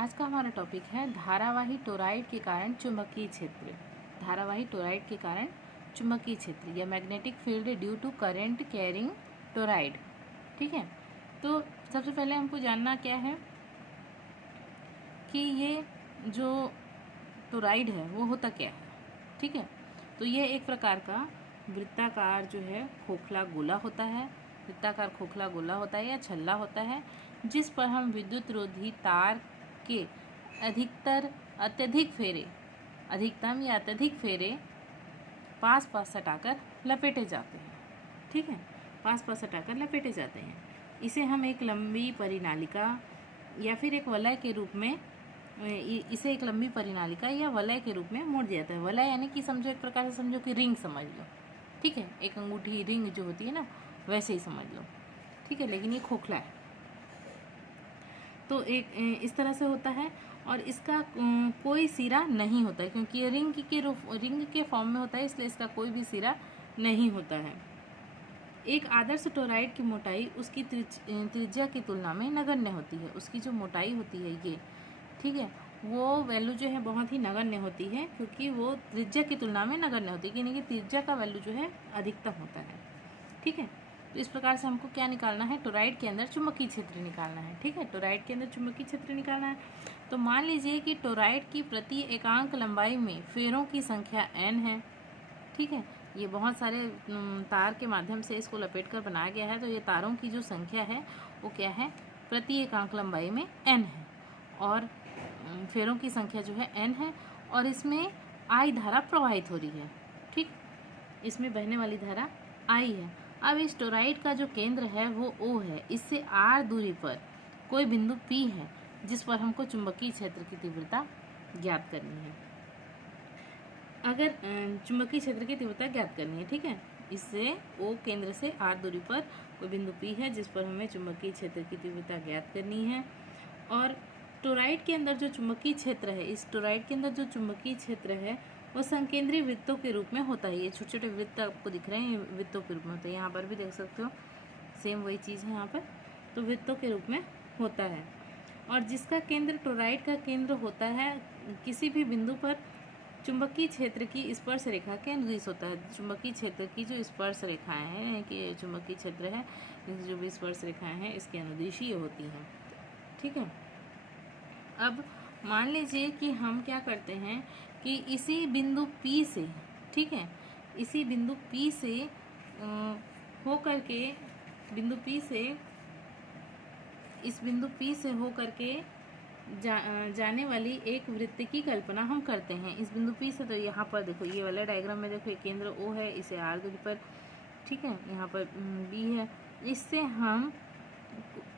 आज का हमारा टॉपिक है धारावाही टोरॉइड के कारण चुंबकीय क्षेत्र। धारावाही टोरॉइड के कारण चुंबकीय क्षेत्र या magnetic field due to current carrying toroid. ठीक है, तो सबसे पहले हमको जानना क्या है कि ये जो टोरॉइड है वो होता क्या है। ठीक है, तो ये एक प्रकार का वृत्ताकार जो है खोखला गोला होता है। वृत्ताकार खोखला गोला होता है या छल्ला होता है, जिस पर हम विद्युत रोधी तार के अधिकतम या अत्यधिक फेरे पास सटाकर लपेटे जाते हैं। ठीक है, पास सटाकर लपेटे जाते हैं। इसे हम एक लंबी परिनालिका या फिर एक वलय के रूप में इसे एक लंबी परिनालिका या वलय के रूप में मोड़ दिया जाता है। वलय यानी कि समझो, एक प्रकार से समझो कि रिंग समझ लो। ठीक है, एक अंगूठी रिंग जो होती है ना, वैसे ही समझ लो। ठीक है, लेकिन ये खोखला है, तो एक इस तरह से होता है और इसका कोई सिरा नहीं होता है, क्योंकि ये रिंग के फॉर्म में होता है, इसलिए इसका कोई भी सिरा नहीं होता है। एक आदर्श टोरॉइड की मोटाई उसकी त्रिज्या की तुलना में नगण्य होती है। उसकी जो मोटाई होती है ये, ठीक है, वो वैल्यू जो है बहुत ही नगण्य होती है, क्योंकि वो त्रिज्या की तुलना में नगण्य होती है, यानी कि त्रिज्या का वैल्यू जो है अधिकतम होता है। ठीक है, तो इस प्रकार से हमको क्या निकालना है, टोरॉइड के अंदर चुंबकीय क्षेत्र निकालना है। ठीक है, टोरॉइड के अंदर चुंबकीय क्षेत्र निकालना है। तो मान लीजिए कि टोरॉइड की प्रति एकांक लंबाई में फेरों की संख्या n है। ठीक है, ये बहुत सारे तार के माध्यम से इसको लपेट कर बनाया गया है, तो ये तारों की जो संख्या है वो क्या है, प्रति एकांक लंबाई में n है, और फेरों की संख्या जो है n है, और इसमें I धारा प्रवाहित हो रही है। ठीक, इसमें बहने वाली धारा I है। अब इस टोरॉइड का जो केंद्र है वो O है। इससे r दूरी पर कोई बिंदु P है, जिस पर हमको चुंबकीय क्षेत्र की तीव्रता ज्ञात करनी है। अगर चुंबकीय क्षेत्र की तीव्रता ज्ञात करनी है, ठीक है, इससे O केंद्र से r दूरी पर कोई बिंदु P है, जिस पर हमें चुंबकीय क्षेत्र की तीव्रता ज्ञात करनी है। और टोरॉइड के अंदर जो चुंबकीय क्षेत्र है, इस टोरॉइड के अंदर जो चुंबकीय क्षेत्र है वो संकेंद्रीय वृत्तों के रूप में होता है। ये छोटे छोटे वृत्त आपको दिख रहे हैं, वृत्तों के रूप में होता है। यहाँ पर भी देख सकते हो, सेम वही चीज़ है यहाँ पर, तो वृत्तों के रूप में होता है। और जिसका केंद्र टोरॉइड का केंद्र होता है, किसी भी बिंदु पर चुंबकीय क्षेत्र की स्पर्श रेखा के अनुदिश होता है। चुंबकीय क्षेत्र की जो स्पर्श रेखाएं हैं, कि चुंबकीय क्षेत्र है, जो भी स्पर्श रेखाएं हैं, इसके अनुदिश ही होती हैं। ठीक है, अब मान लीजिए कि हम क्या करते हैं कि इसी बिंदु P से, ठीक है, इसी बिंदु P से हो करके बिंदु P से इस बिंदु P से हो करके जाने वाली एक वृत्त की कल्पना हम करते हैं। इस बिंदु P से, तो यहाँ पर देखो, ये वाला डायग्राम में देखो, केंद्र O है, इसे R दूरी पर, ठीक है, यहाँ पर B है। इससे हम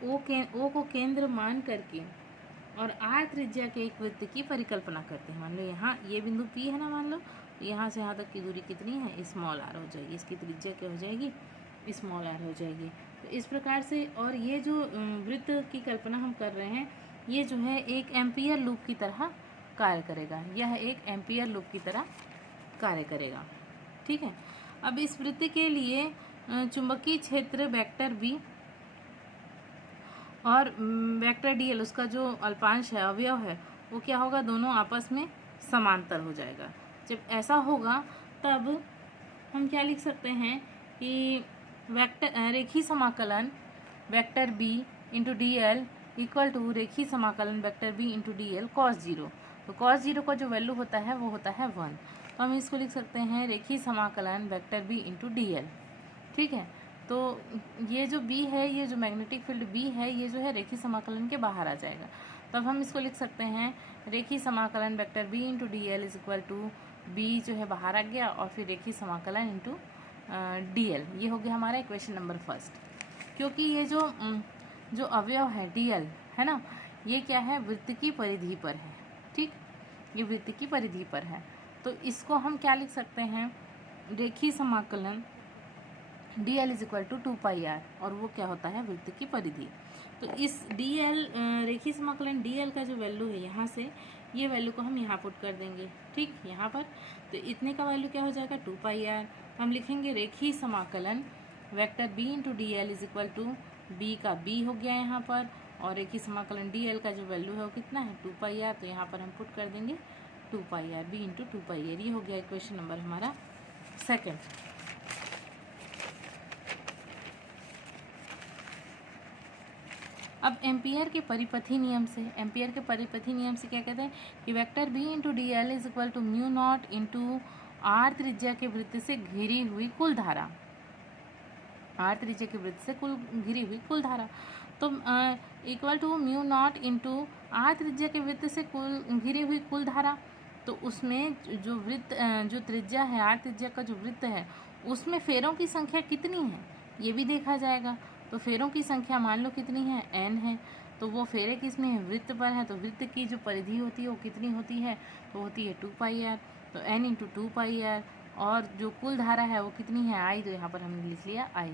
O को केंद्र मान करके और r त्रिज्या के एक वृत्त की परिकल्पना करते हैं। मान लो यहाँ ये बिंदु P है ना, मान लो, तो यहाँ से यहाँ तक की दूरी कितनी है, स्मॉल r हो जाएगी। इसकी त्रिज्या क्या हो जाएगी, स्मॉल r हो जाएगी। तो इस प्रकार से, और ये जो वृत्त की कल्पना हम कर रहे हैं, ये जो है एक एम्पियर लूप की तरह कार्य करेगा। यह एक एम्पियर लूप की तरह कार्य करेगा। ठीक है, अब इस वृत्त के लिए चुंबकीय क्षेत्र वेक्टर B और वेक्टर dl, उसका जो अल्पांश है, अवयव है, वो क्या होगा, दोनों आपस में समांतर हो जाएगा। जब ऐसा होगा तब हम क्या लिख सकते हैं कि रेखीय समाकलन vector b into dl equal to रेखीय समाकलन vector b into dl cos 0। तो cos 0 का जो वैल्यू होता है वो होता है 1, तो हम इसको लिख सकते हैं रेखीय समाकलन वेक्टर b इंटू dl। ठीक है, तो ये जो B है, ये जो मैग्नेटिक फील्ड B है, ये जो है रेखीय समाकलन के बाहर आ जाएगा। तब हम इसको लिख सकते हैं रेखीय समाकलन vector B into d l is equal to B जो है बाहर आ गया, और फिर रेखीय समाकलन इंटू DL। ये हो गया हमारा इक्वेशन नंबर फर्स्ट। क्योंकि ये जो अवयव है DL है ना, ये क्या है, वृत्त की परिधि पर है। ठीक, ये वृत्त की परिधि पर है, तो इसको हम क्या लिख सकते हैं, रेखीय समाकलन dl is equal to 2πr, और वो क्या होता है, वृत्त की परिधि। तो इस dl रेखीय समाकलन dl का जो वैल्यू है, यहाँ से ये वैल्यू को हम यहाँ पुट कर देंगे। ठीक, यहाँ पर तो इतने का वैल्यू क्या हो जाएगा, 2πr। हम लिखेंगे रेखीय समाकलन vector b into d l is equal to b का b हो गया यहाँ पर, और रेखीय समाकलन डी एल का जो वैल्यू है वो कितना है 2 पाई आर, तो यहाँ पर हम पुट कर देंगे 2 pi r B into 2 pi r. ये हो गया इक्वेशन नंबर हमारा सेकेंड। अब एम्पियर के परिपथी नियम से, एम्पियर के परिपथी नियम से क्या कहते हैं कि vector b into d l is equal to mu naught into r त्रिज्या के वृत्त से घिरी हुई कुल धारा, आर त्रिज्या के वृत्त से घिरी हुई कुल धारा, तो equal to mu naught into r त्रिज्या के वृत्त से घिरी हुई कुल धारा। तो उसमें जो वृत्त जो त्रिज्या है, आर त्रिज्या का जो वृत्त है उसमें फेरों की संख्या कितनी है ये भी देखा जाएगा। तो फेरों की संख्या मान लो कितनी है n है, तो वो फेरे किस में है वृत्त पर है, तो वृत्त की जो परिधि होती है वो कितनी होती है, तो होती है 2 पाई आर, तो n इंटू 2 पाई आर, और जो कुल धारा है वो कितनी है i, तो यहाँ पर हमने लिख लिया i।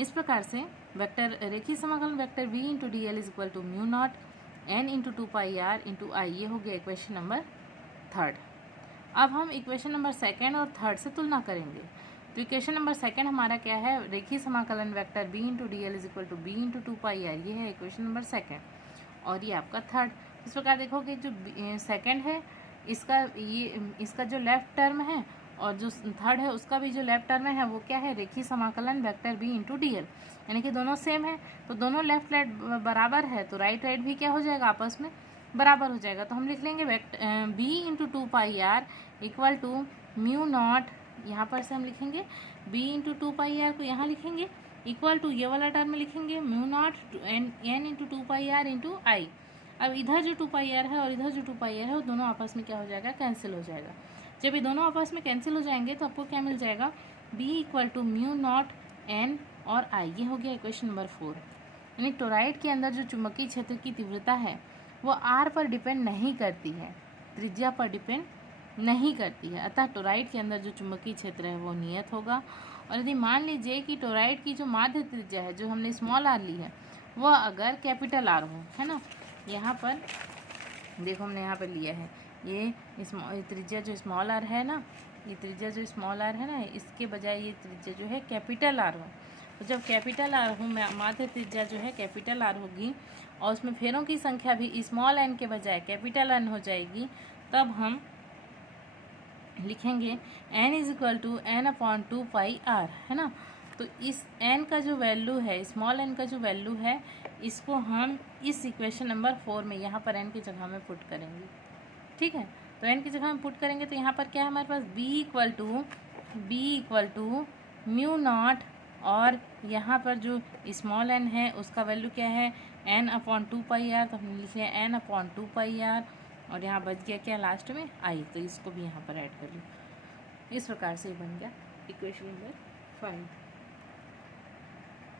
इस प्रकार से वेक्टर रेखीय समाकलन vector v into d l is equal to mu naught n into 2 pi r into i, ये हो गया इक्वेशन नंबर थर्ड। अब हम इक्वेशन नंबर सेकेंड और थर्ड से तुलना करेंगे। तो इक्वेशन नंबर सेकेंड हमारा क्या है, रेखीय समाकलन vector b into d l is equal to b into 2 pi r, ये है इक्वेशन नंबर सेकेंड। और ये आपका थर्ड। इस प्रकार देखोगे जो सेकेंड है इसका जो लेफ्ट टर्म है और जो थर्ड है उसका भी जो लेफ्ट टर्म है वो क्या है, रेखीय समाकलन vector b into d L, यानी कि दोनों सेम है, तो दोनों लेफ्ट राइट बराबर है, तो राइट राइट भी क्या हो जाएगा आपस में बराबर हो जाएगा। तो हम लिख लेंगे b into 2 pi r equal to mu naught, यहाँ पर से हम लिखेंगे b इंटू 2 पाई आर को यहाँ लिखेंगे इक्वल टू ये वाला टर्म में लिखेंगे mu naught n into 2 pi r into I. अब इधर जो 2 पाई आर है और इधर जो 2 पाई आर है वो दोनों आपस में क्या हो जाएगा, कैंसिल हो जाएगा। जब ये दोनों आपस में कैंसिल हो जाएंगे तो आपको क्या मिल जाएगा, b equal to mu naught n और i। ये हो गया इक्वेशन नंबर 4। यानी टोराइड के अंदर जो चुंबकीय क्षेत्र की तीव्रता है वो r पर डिपेंड नहीं करती है, त्रिज्या पर डिपेंड नहीं करती है, अतः टोराइड के अंदर जो चुंबकीय क्षेत्र है वो नियत होगा। और यदि मान लीजिए कि टोराइड की जो माध्य त्रिज्या है जो हमने स्मॉल आर ली है वह अगर कैपिटल आर हो, है ना, यहाँ पर देखो हमने यहाँ पर लिया है ये त्रिज्या जो स्मॉल आर है ना, ये त्रिज्या जो स्मॉल आर है ना, इसके बजाय ये त्रिज्या जो है कैपिटल आर हो। तो जब कैपिटल आर हो, माध्य त्रिज्या जो है कैपिटल आर होगी और उसमें फेरों की संख्या भी स्मॉल एन के बजाय कैपिटल एन हो जाएगी, तब हम लिखेंगे n is equal to n upon 2 pi r, है ना। तो इस n का जो वैल्यू है, स्मॉल n का जो वैल्यू है, इसको हम इस इक्वेशन नंबर 4 में यहाँ पर n की जगह में पुट करेंगे, ठीक है। तो n की जगह में पुट करेंगे तो यहाँ पर क्या है हमारे पास b equal to mu naught, और यहाँ पर जो स्मॉल n है उसका वैल्यू क्या है n अपॉन 2 पाई आर, तो हमने लिख लिया n अपॉन 2 पाई आर, और यहाँ बच गया क्या लास्ट में i, तो इसको भी यहाँ पर ऐड कर लो। इस प्रकार से बन गया इक्वेशन नंबर 5।